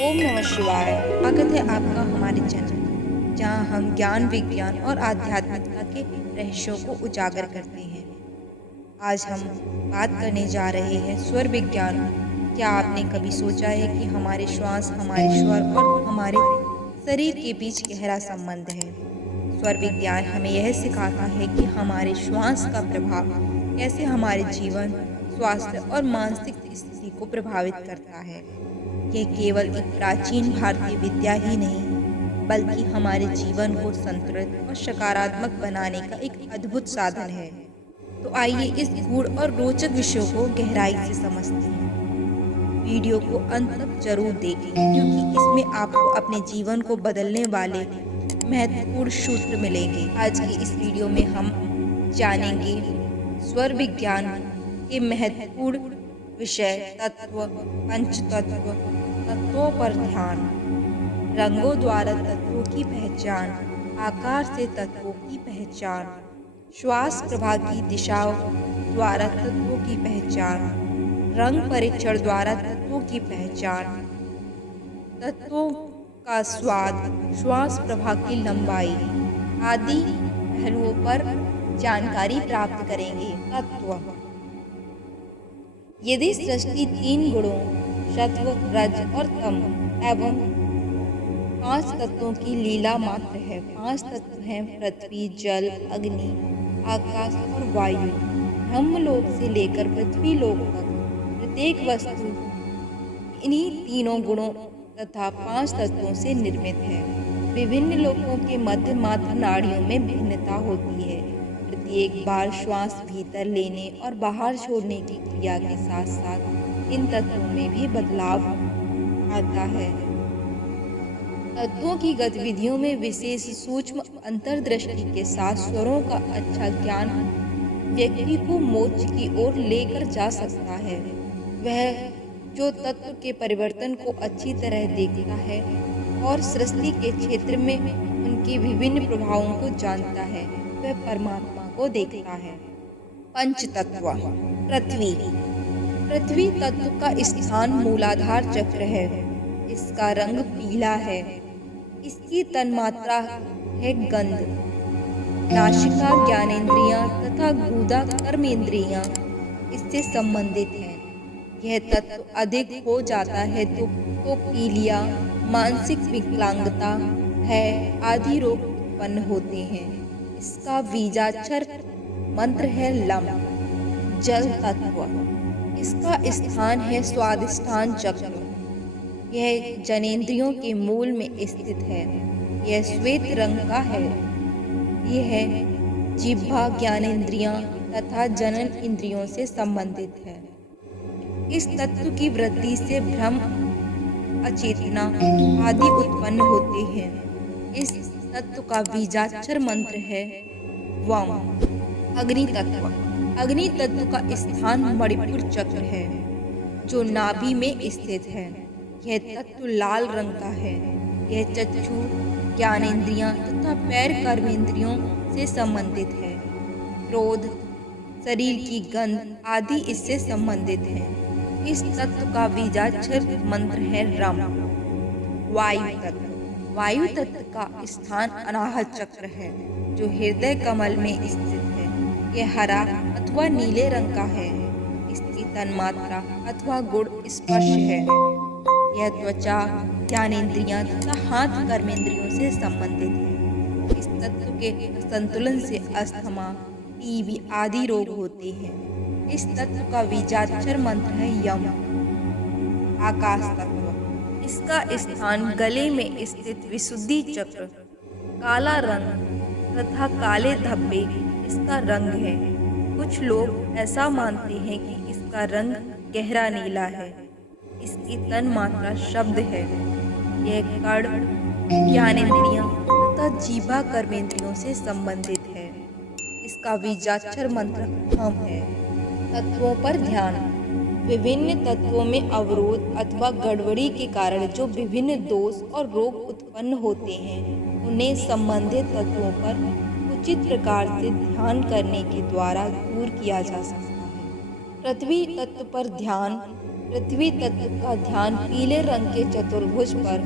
ओम नमः शिवाय। स्वागत है आपका हमारे चैनल, जहां हम ज्ञान विज्ञान और आध्यात्मिकता के रहस्यों को उजागर करते हैं। आज हम बात करने जा रहे हैं स्वर विज्ञान। क्या आपने कभी सोचा है कि हमारे श्वास, हमारे स्वर और हमारे शरीर के बीच गहरा संबंध है? स्वर विज्ञान हमें यह सिखाता है कि हमारे श्वास का प्रभाव कैसे हमारे जीवन, स्वास्थ्य और मानसिक स्थिति को प्रभावित करता है। यह केवल एक प्राचीन भारतीय विद्या ही नहीं, बल्कि हमारे जीवन को संतुलित और सकारात्मक बनाने का एक अद्भुत साधन है। तो आइए इस गूढ़ और रोचक विषयों को गहराई से समझते हैं। वीडियो को अंत तक जरूर देखें, क्योंकि इसमें आपको अपने जीवन को बदलने वाले महत्वपूर्ण सूत्र मिलेंगे। आज की इस वीडियो में हम जानेंगे स्वर विज्ञान के महत्वपूर्ण विषय, तत्व, पंचतत्व, तत्वों पर ध्यान, रंगों द्वारा तत्वों की पहचान, आकार से तत्वों की पहचान, श्वास प्रवाह की दिशाओं द्वारा तत्वों की पहचान, रंग परीक्षण द्वारा तत्वों की पहचान, तत्वों का स्वाद, श्वास प्रवाह की लंबाई आदि पहलुओं पर जानकारी प्राप्त करेंगे। तत्व। यदि सृष्टि 3 गुणों सत्व, रज और तम एवं 5 तत्वों की लीला मात्र है। 5 तत्व हैं पृथ्वी, जल, अग्नि, आकाश और वायु। ब्रह्मलोक से लेकर पृथ्वी लोक तक प्रत्येक वस्तु इन्हीं तीनों गुणों तथा 5 तत्वों से निर्मित है। विभिन्न लोकों के मध्य मात्र नाड़ियों में भिन्नता होती है। प्रत्येक बार श्वास भीतर लेने और बाहर छोड़ने की क्रिया के साथ साथ इन तत्वों में भी बदलाव आता है। तत्वों की गतिविधियों में विशेष सूक्ष्म अंतर्दृष्टि के साथ स्वरों का अच्छा ज्ञान व्यक्ति को मोक्ष की ओर लेकर जा सकता है। वह जो तत्व के परिवर्तन को अच्छी तरह देखता है और सृष्टि के क्षेत्र में उनके विभिन्न प्रभावों को जानता है, वह परमात्मा को देखता है। पंचतत्व। पृथ्वी। पृथ्वी तत्व का स्थान मूलाधार चक्र है। इसका रंग पीला है। इसकी तन्मात्रा है गंध। नासिका ज्ञानेंद्रियां तथा गुदा कर्मेंद्रियां इससे संबंधित हैं। यह तत्व अधिक हो जाता है तो पीलिया, मानसिक विकलांगता, भय आदि रोग उत्पन्न होते हैं। इसका बीजाक्षर मंत्र है लम। जल तत्व। इसका स्थान है स्वादिष्ठान चक्र। यह जनेंद्रियों के मूल में स्थित है। यह श्वेत रंग का है। यह जिह्वा, ज्ञानेंद्रियां तथा जनन इंद्रियों से संबंधित है। इस तत्व की वृद्धि से भ्रम, अचेतना आदि उत्पन्न होते हैं। इस तत्व का बीजाक्षर मंत्र है वम। अग्नि तत्व। अग्नि तत्व का स्थान मणिपुर चक्र है, जो नाभि में स्थित है। यह तत्व लाल रंग का है। यह चक्षु, ज्ञानेंद्रियां तथा पैर कर्मेंद्रियों से संबंधित है। क्रोध, शरीर की गंध आदि इससे संबंधित है। इस तत्व का बीजाक्षर मंत्र है रम। वायु तत्व। वायु तत्व का स्थान अनाहत चक्र है, जो हृदय कमल में स्थित है। यह हरा अथवा नीले रंग का है। इसकी तन्मात्रा अथवा गुण स्पर्श है। यह त्वचा, ज्ञानेंद्रियां तथा हाथ कर्मेंद्रियों से संबंधित है। इस तत्व के संतुलन से अस्थमा, टीबी आदि रोग होते हैं। इस तत्व का बीजाक्षर मंत्र है यम। आकाश तत्व। इसका स्थान गले में स्थित विशुद्धि चक्र। काला रंग तथा काले धब्बे इसका रंग है। कुछ लोग ऐसा मानते हैं कि इसका रंग गहरा नीला है। इसकी तन्मात्रा शब्द है। यह कर्ण, ज्ञानेंद्रियां तथा जीवा कर्मेंद्रियों से संबंधित है। इसका बीजाक्षर मंत्र हम है। तत्वों पर ध्यान। विभिन्न तत्वों में अवरोध अथवा गड़बड़ी के कारण जो विभिन्न दोष और रोग उत्पन्न होते हैं, उन्हें संबंधित तत्वों पर उचित प्रकार से ध्यान करने के द्वारा दूर किया जा सकता है। पृथ्वी तत्व पर ध्यान पृथ्वी तत्व का ध्यान पीले रंग के चतुर्भुज पर,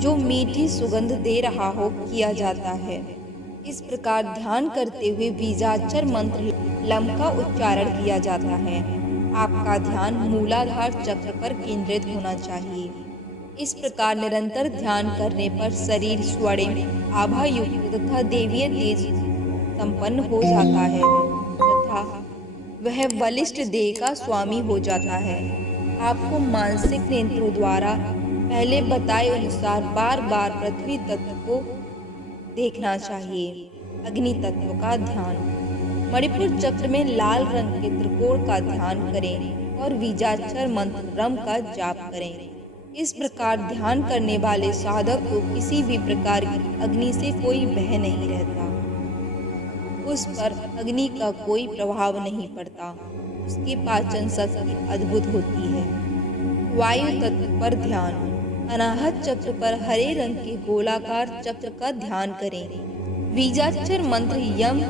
जो मीठी सुगंध दे रहा हो, किया जाता है। इस प्रकार ध्यान करते हुए बीजाक्षर मंत्र लम का उच्चारण किया जाता है। आपका ध्यान मूलाधार चक्र पर केंद्रित होना चाहिए। इस प्रकार निरंतर ध्यान करने पर शरीर स्वर्णिम आभा युक्त तथा देवीय तेज संपन्न हो जाता है तथा वह बलिष्ठ देह का स्वामी हो जाता है। आपको मानसिक नेत्रों द्वारा पहले बताए अनुसार बार बार पृथ्वी तत्व को देखना चाहिए। अग्नि तत्व का ध्यान। मणिपुर चक्र में लाल रंग के त्रिकोण का ध्यान करें और बीजाक्षर मंत्र रम का जाप करें। इस प्रकार ध्यान करने वाले साधक को किसी भी प्रकार की अग्नि से कोई भय नहीं रहता, उस पर अग्नि का कोई प्रभाव नहीं पड़ता, उसकी पाचन शक्ति अद्भुत होती है। वायु तत्व पर ध्यान। अनाहत चक्र पर हरे रंग के गोलाकार चक्र का ध्यान करें। बीजाक्षर मंत्र यम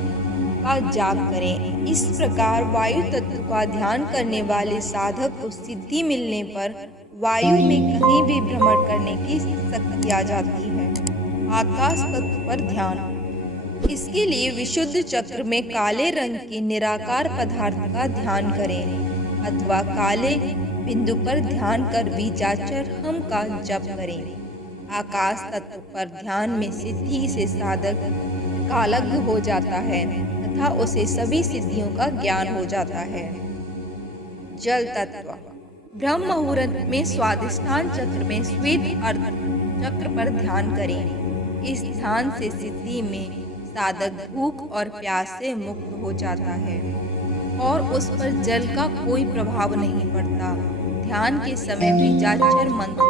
का जाप करें। इस प्रकार वायु तत्व का ध्यान करने वाले साधक को सिद्धि मिलने पर वायु में कहीं भी भ्रमण करने की शक्ति आ जाती है। आकाश तत्व पर ध्यान। इसके लिए विशुद्ध चक्र में काले रंग के निराकार पदार्थ का ध्यान करें अथवा काले बिंदु पर ध्यान कर बीजाक्षर हम का जप करें। आकाश तत्व पर ध्यान में सिद्धि से साधक कालज्ञ हो जाता है तथा उसे सभी सिद्धियों का ज्ञान हो जाता है। जल तत्व। ब्रह्म मुहूर्त में स्वादिष्ठान चक्र में श्वेत अर्ध चक्र पर ध्यान करें। इस ध्यान से सिद्धि में साधक भूख और प्यास से मुक्त हो जाता है और उस पर जल का कोई प्रभाव नहीं पड़ता। ध्यान के समय बीजाक्षर मंत्र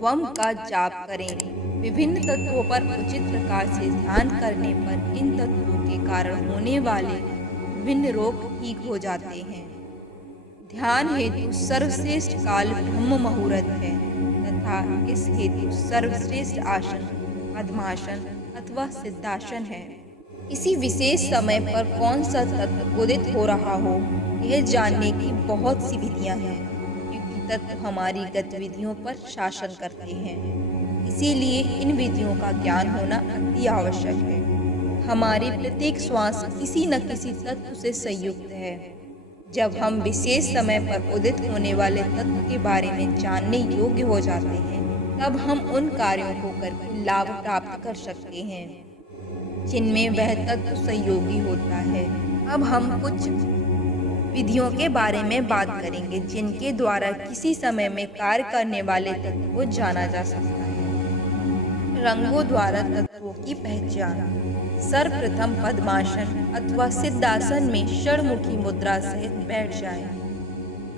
वम का जाप करें। विभिन्न तत्वों पर उचित प्रकार से ध्यान करने पर इन तत्वों के कारण होने वाले विभिन्न रोग ठीक हो जाते हैं। ध्यान हेतु सर्वश्रेष्ठ काल ब्रह्म मुहूर्त है तथा इस हेतु सर्वश्रेष्ठ आसन पद्मासन अथवा सिद्धासन है। किसी विशेष समय पर कौन सा तत्व उदित हो रहा हो, यह जानने की बहुत सी विधियां हैं, क्योंकि तत्व हमारी गतिविधियों पर शासन करते हैं। इसीलिए इन विधियों का ज्ञान होना अति आवश्यक है। हमारी प्रत्येक श्वास किसी न किसी तत्व से संयुक्त है। जब हम विशेष समय पर उदित होने वाले तत्व के बारे में जानने योग्य हो जाते हैं, तब हम उन कार्यों को करके लाभ प्राप्त कर सकते हैं जिनमें वह तत्व सहयोगी होता है। अब हम कुछ विधियों के बारे में बात करेंगे जिनके द्वारा किसी समय में कार्य करने वाले तत्व को जाना जा सकता है। रंगों द्वारा तत्वों की पहचान। सर्वप्रथम पद्मासन अथवा सिद्धासन में षड़मुखी मुद्रा सहित बैठ जाएं।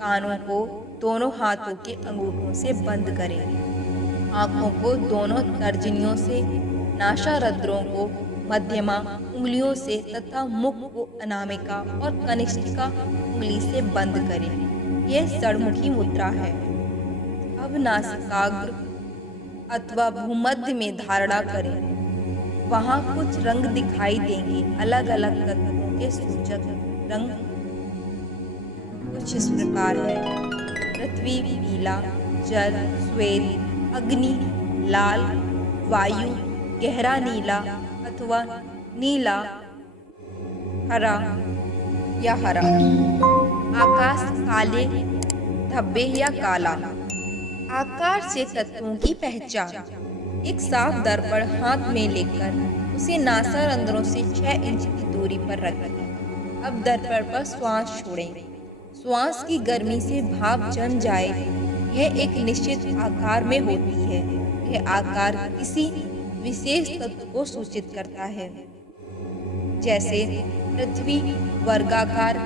कानों को दोनों हाथों के अंगूठों से बंद करें। आँखों को दोनों तर्जनियों से, नासारंध्रों को मध्यमा उंगलियों से तथा मुख को अनामिका और कनिष्ठिका उंगली से बंद करें। यह षड़मुखी मुद्रा है। अब नासिकाग्र अथवा भूमध्य में धारणा करें। वहाँ कुछ रंग दिखाई देंगे। अलग अलग तत्वों के सूचक रंग कुछ इस प्रकार है। पृथ्वी पीला, जल श्वेत, अग्नि लाल, वायु गहरा नीला अथवा नीला, हरा या हरा, आकाश काले धब्बे या काला। आकार से तत्वों की पहचान। एक साफ दर्पण हाथ में लेकर उसे नासारंध्रों से 6 इंच की दूरी पर रखें। अब दर्पण पर श्वास छोड़ें। श्वास की गर्मी से भाप जम जाए। यह एक निश्चित आकार में होती है। यह आकार किसी विशेष तत्व को सूचित करता है, जैसे पृथ्वी वर्गाकार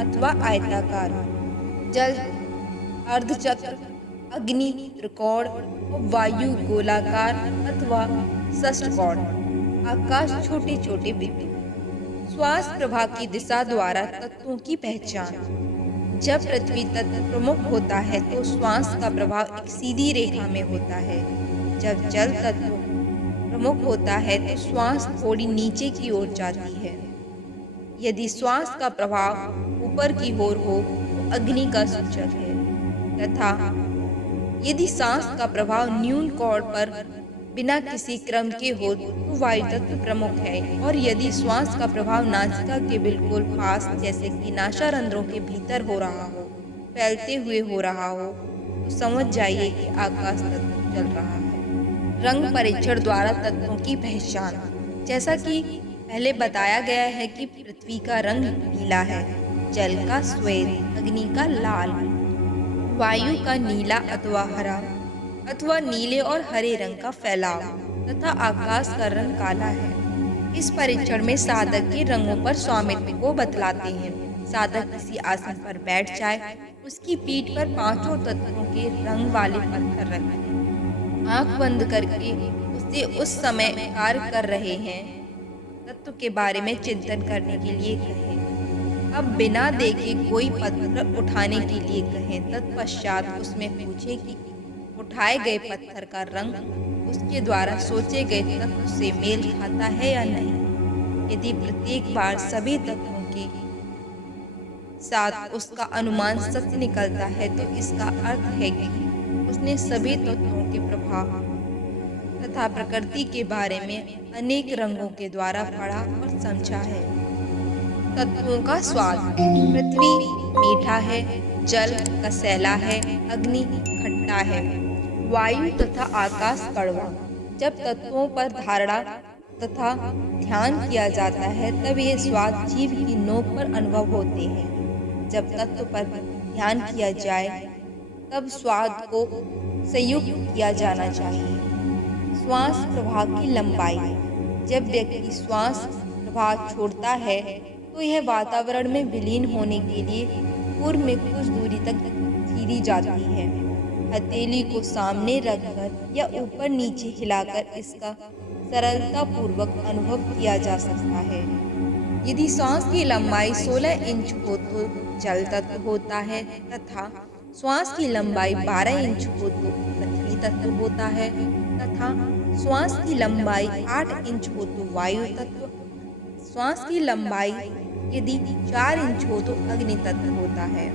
अथवा आयताकार, जल अर्धचक्र, अग्नि त्रिकोण और वायु गोलाकार अथवा षष्ठकोण, आकाश छोटे छोटे बिंदु। श्वास प्रवाह की दिशा द्वारा तत्वों की पहचान। जब पृथ्वी तत्व प्रमुख होता है तो श्वास का प्रभाव एक सीधी रेखा में होता है। जब जल तत्व प्रमुख होता है तो श्वास थोड़ी नीचे की ओर जाती है। यदि श्वास का प्रभाव ऊपर की ओर हो तो अग्नि का सूचक है। तथा यदि सांस का प्रभाव न्यून कॉर्ड पर बिना किसी क्रम के हो तो वायु तत्व प्रमुख है, और यदि श्वास का प्रभाव नासिका के बिल्कुल पास जैसे कि नासारंध्रों के भीतर हो रहा हो, फैलते हुए हो रहा हो, तो समझ जाइए कि आकाश तत्व चल रहा है। रंग परीक्षण द्वारा तत्वों की पहचान। जैसा कि पहले बताया गया है कि पृथ्वी का रंग पीला है, जल का श्वेत, अग्नि का लाल, वायु का नीला अथवा हरा अथवा नीले और हरे रंग का फैलाव तथा आकाश का रंग काला है। इस परीक्षण में साधक के रंगों पर स्वामित्व को बतलाते हैं। साधक किसी आसन पर बैठ जाए, उसकी पीठ पर पांचों तत्वों के रंग वाले पत्थर रखें, आंख बंद करके उससे उस समय कार्य कर रहे हैं तत्व के बारे में चिंतन करने के लिए कहें। अब बिना देखे कोई पत्थर उठाने के लिए कहें। तत्पश्चात उसमें पूछे कि उठाए गए पत्थर का रंग उसके द्वारा सोचे गए तत्व से मेल खाता है या नहीं। यदि प्रत्येक बार सभी तत्वों के साथ उसका अनुमान सत्य निकलता है तो इसका अर्थ है कि उसने सभी तत्वों के प्रभाव तथा प्रकृति के बारे में अनेक रंगों के द्वारा पढ़ा और समझा है। तत्वों का स्वाद। पृथ्वी मीठा है, जल कसैला है, अग्नि खट्टा है, वायु तथा आकाश कड़वा। जब तत्वों पर धारणा तथा ध्यान किया जाता है तब ये स्वाद जीव की नोक पर अनुभव होते हैं। जब तत्व पर ध्यान किया जाए तब स्वाद को संयुक्त किया जाना चाहिए। श्वास प्रवाह की लंबाई। जब व्यक्ति श्वास प्रवाह छोड़ता है तो यह वातावरण में विलीन होने के लिए पूर्व में कुछ दूरी तक धीरी जाती है। हथेली को सामने रखकर या ऊपर नीचे हिलाकर इसका सरलता पूर्वक अनुभव किया जा सकता है। यदि श्वास की लंबाई 16 इंच हो तो जल तत्व होता है तथा श्वास की लंबाई 12 इंच हो तो पृथ्वी तत्व होता है तथा श्वास की लंबाई 8 इंच हो तो वायु तत्व, श्वास की लंबाई यदि 4 इंच हो तो अग्नि तत्व होता है।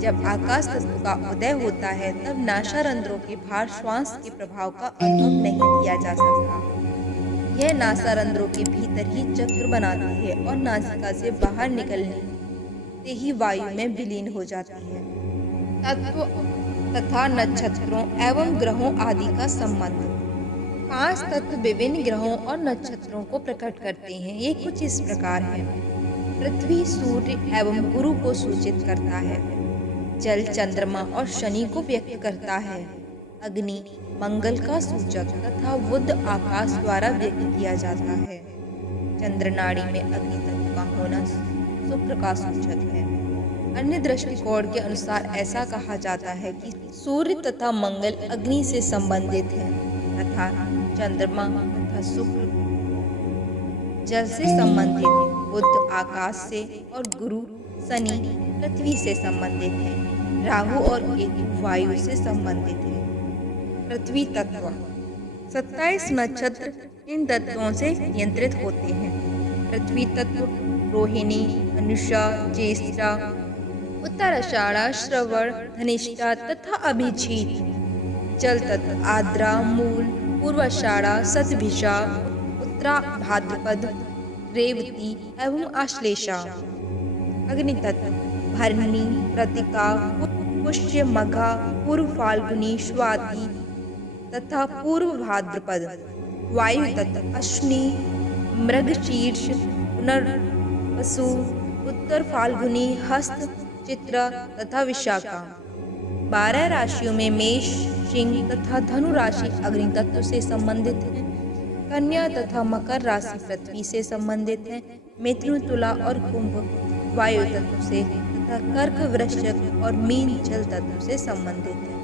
जब आकाश तत्व का उदय होता है तब नासारंध्रों के बाहर श्वास के प्रभाव का अनुभव नहीं किया जा सकता। यह नासारंध्रों के भीतर ही चक्र बनाती है और नासिका से बाहर निकलने से ही वायु में विलीन हो जाती है। तत्व तथा नक्षत्रों एवं ग्रहों आदि का संबंध। 5 तत्व विभिन्न ग्रहों और नक्षत्रों को प्रकट करते हैं। ये कुछ इस प्रकार है। पृथ्वी सूर्य एवं गुरु को सूचित करता है। जल चंद्रमा और शनि को व्यक्त करता है। अग्नि मंगल का सूचक तथा बुध आकाश द्वारा व्यक्त किया जाता है। चंद्रनाड़ी में अग्नि तत्व का होना शुक्र का सूचक है। अन्य दृष्टिकोण के अनुसार ऐसा कहा जाता है कि सूर्य तथा मंगल अग्नि से संबंधित है तथा चंद्रमा तथा शुक्र जल से संबंधित, बुध आकाश से और गुरु शनि पृथ्वी से संबंधित है। राहु और केतु वायु से संबंधित है। पृथ्वी तत्व। 27 नक्षत्र इन तत्वों से नियंत्रित होते हैं। पृथ्वी तत्व रोहिणी, अनुषा, ज्येष्ठा, उत्तराषाढ़ा, श्रवण, धनिष्ठा तथा अभिजीत। जल तत्व आर्द्रा, मूल, पूर्वाषाढ़ा, शतभिषा, उत्तरा भाद्रपद, रेवती एवं आश्लेषा। अग्नि तत्व भरणी, कृतिका, पुष्य, मघा, पूर्व फाल्गुनी, स्वाति तथा पूर्व भाद्रपद। वायु तत्व अश्विनी, मृगशीर्ष, पुनर्वसु, उत्तर फाल्गुनी, हस्त, चित्रा तथा विशाखा। 12 राशियों में मेष, सिंह तथा धनु राशि अग्नि तत्व से संबंधित है। कन्या तथा मकर राशि पृथ्वी से संबंधित है। मिथुन, तुला और कुंभ वायु तत्व से तथा कर्क, वृश्चिक और मीन जल तत्व से संबंधित है।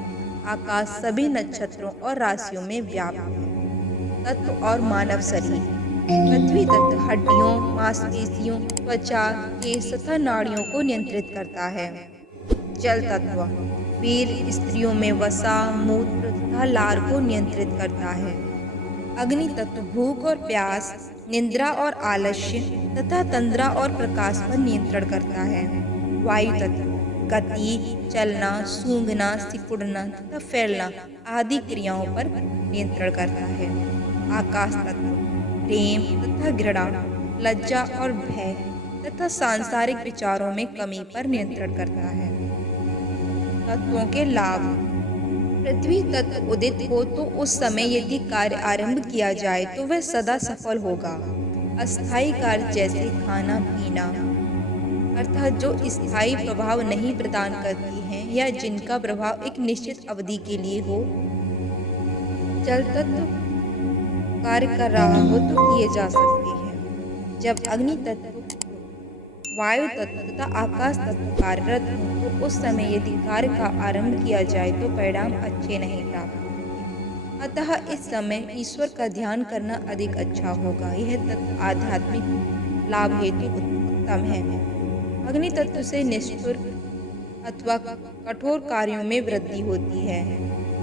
आकाश सभी नक्षत्रों और राशियों में व्याप्त है। तत्व और मानव शरीर। पृथ्वी तत्व हड्डियों, मांसपेशियों, त्वचा, केश तथा नाड़ियों को नियंत्रित करता है। जल तत्व वीर, स्त्रियों में वसा, मूत्र तथा लार को नियंत्रित करता है। अग्नि तत्व भूख और प्यास, निद्रा और आलस्य तथा तंद्रा और प्रकाश पर नियंत्रण करता है। वायु तत्व गति, चलना, सूंघना, सिकुड़ना तथा फैलना आदि क्रियाओं पर नियंत्रण करता है। आकाश तत्व प्रेम तथा घृणा, लज्जा और भय तथा सांसारिक विचारों में कमी पर नियंत्रण करता है। तत्वों के लाभ। पृथ्वी तत्व उदित हो तो उस समय यदि कार्य आरंभ किया जाए तो वह सदा सफल होगा। अस्थायी कार्य जैसे खाना पीना, अर्थात जो स्थायी प्रभाव नहीं प्रदान करती हैं या जिनका प्रभाव एक निश्चित अवधि के लिए हो। जल तत्व कार्य कर रहा हो तो किए जा सकते हैं। जब अग्नि तत्व, वायु तत्व तथा आकाश तत्व कार्यरत हो तो उस समय यदि कार्य का आरंभ किया जाए तो परिणाम अच्छे नहीं प्राप्त होते। अतः इस समय ईश्वर का ध्यान करना अधिक अच्छा होगा। यह तत्व आध्यात्मिक लाभ हेतु उत्तम है। अग्नि तत्व से निष्ठुर अथवा कठोर कार्यों में वृद्धि होती है।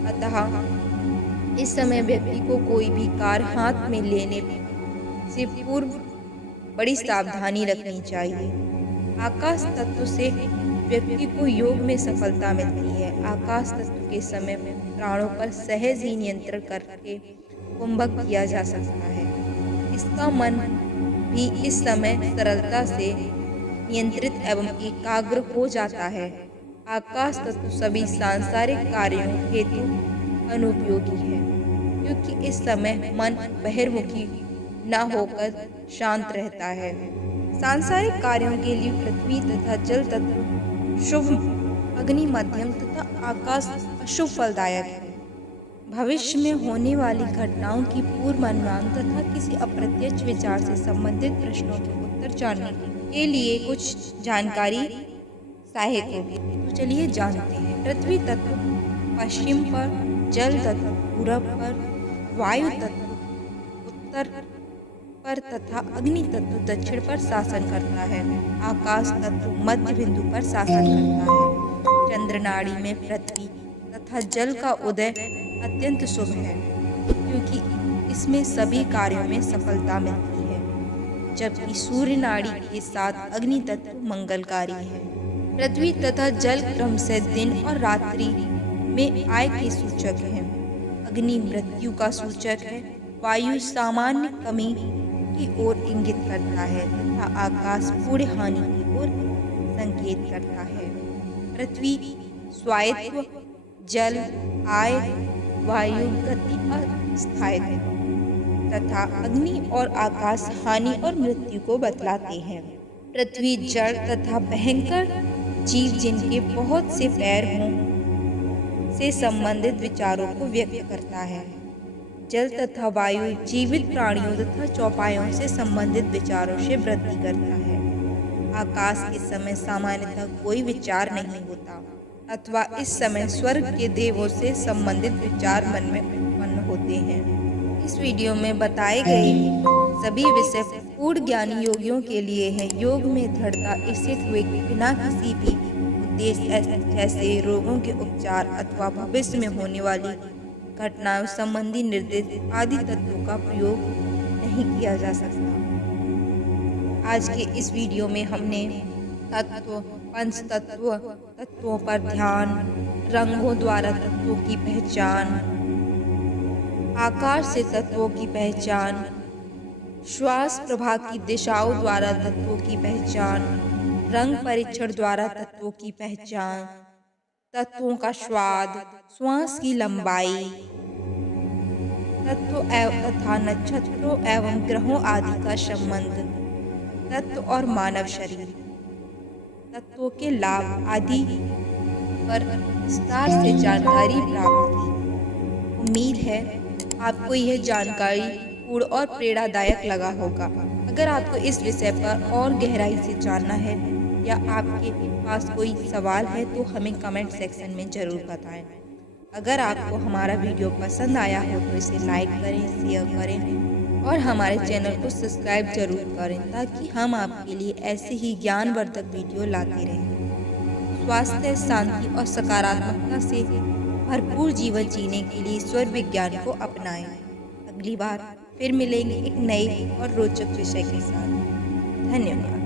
अतः इस समय व्यक्ति को कोई भी कार्य हाथ में लेने से पूर्व बड़ी सावधानी रखनी चाहिए। आकाश तत्व से व्यक्ति को योग में सफलता मिलती है। आकाश तत्व के समय प्राणों पर सहज ही नियंत्रण करके कुंभक किया जा सकता है। इसका मन भी इस समय सरलता से नियंत्रित एवं एकाग्र हो जाता है। आकाश तत्व सभी सांसारिक कार्यों हेतु अनुपयोगी है, क्योंकि इस समय मन बहिर्मुखी न होकर शांत रहता है। सांसारिक कार्यों के लिए पृथ्वी तथा जल तत्व शुभ, अग्नि मध्यम तथा आकाश अशुभ फलदायक है। भविष्य में होने वाली घटनाओं की पूर्व अनुमान तथा किसी अप्रत्यक्ष विचार से संबंधित प्रश्नों के उत्तर जानने के लिए कुछ जानकारी सहायक होगी। तो चलिए जानते हैं। पृथ्वी तत्व पश्चिम पर, जल तत्व पूरब पर, वायु तत्व उत्तर पर तथा अग्नि तत्व दक्षिण पर शासन करता है। आकाश तत्व मध्य बिंदु पर शासन करता है। चंद्रनाड़ी में पृथ्वी तथा जल का उदय अत्यंत शुभ है, क्योंकि इसमें सभी कार्यों में सफलता मिलती है, जबकि सूर्य नाड़ी के साथ अग्नि तत्व मंगलकारी है। पृथ्वी तथा जल क्रमशः दिन और रात्रि में आय के सूचक हैं। अग्नि मृत्यु का सूचक है। वायु सामान्य कमी की ओर इंगित करता है तथा आकाश पूर्ण हानि की ओर संकेत करता है। पृथ्वी स्वायत्व, जल आय, वायु गति और स्थायित्व तथा अग्नि और आकाश हानि और मृत्यु को बतलाते हैं। पृथ्वी जड़ तथा भयंकर जीव जिनके बहुत से पैर हों से संबंधित विचारों को व्यक्त करता है। जल तथा वायु जीवित प्राणियों तथा चौपायों से संबंधित विचारों से वृद्धि करता है। आकाश के समय सामान्यतः कोई विचार नहीं होता अथवा इस समय स्वर्ग के देवों से संबंधित विचार मन में उत्पन्न होते हैं। इस वीडियो में बताए गए सभी विषय पूर्ण ज्ञानी योगियों के लिए हैं। योग में दृढ़ता स्थित हुए बिना किसी भी उद्देश्य जैसे रोगों के उपचार अथवा भविष्य में होने वाली घटनाओं संबंधी निर्देश आदि तत्वों का प्रयोग नहीं किया जा सकता। आज के इस वीडियो में हमने तत्व, पंच तत्वों पर ध्यान, रंगों द्वारा तत्वों की पहचान, आकार से तत्वों की पहचान, श्वास प्रभाव की दिशाओं द्वारा तत्वों की पहचान, रंग परीक्षण द्वारा तत्वों की पहचान, तत्वों का स्वाद, श्वास की लंबाई, तत्व तथा नक्षत्रों एवं ग्रहों आदि का संबंध, तत्व और मानव शरीर, तत्वों के लाभ आदि पर विस्तार से जानकारी प्राप्त की। उम्मीद है आपको यह जानकारी पूर्ण और प्रेरणादायक लगा होगा। अगर आपको इस विषय पर और गहराई से जानना है या आपके पास कोई सवाल है तो हमें कमेंट सेक्शन में ज़रूर बताएं। अगर आपको हमारा वीडियो पसंद आया हो तो इसे लाइक करें, शेयर करें और हमारे चैनल को सब्सक्राइब जरूर करें, ताकि हम आपके लिए ऐसे ही ज्ञानवर्धक वीडियो लाते रहें। स्वास्थ्य, शांति और सकारात्मकता से भरपूर जीवन जीने के लिए ईश्वर विज्ञान को अपनाएं। अगली बार फिर मिलेंगे एक नए और रोचक विषय के साथ। धन्यवाद।